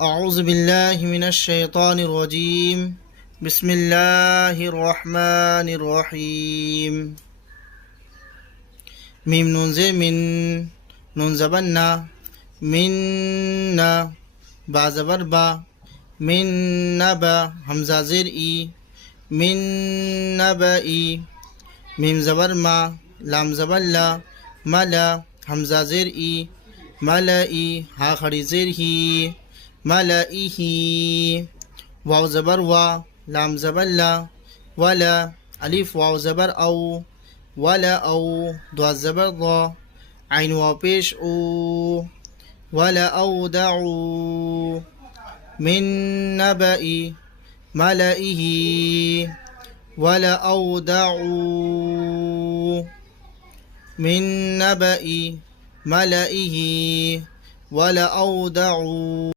أعوذ بالله من الشيطان الرجيم بسم الله الرحمن الرحيم ميم نون زي نون زبنا منا با زبر با من نبا همزة زر إي من نبئي ميم زبر ما لام زبر لا ملا همزة زر إي ملئي ها خري زر هي ملئه واو زبر وا لام زبر لا ولا ألف واو زبر أو ولا أو دو زبر ضا عين واو بيش أو ولا أودعوا من نبأ ملئه ولا أودعوا من نبأ ملئه ولا أودعوا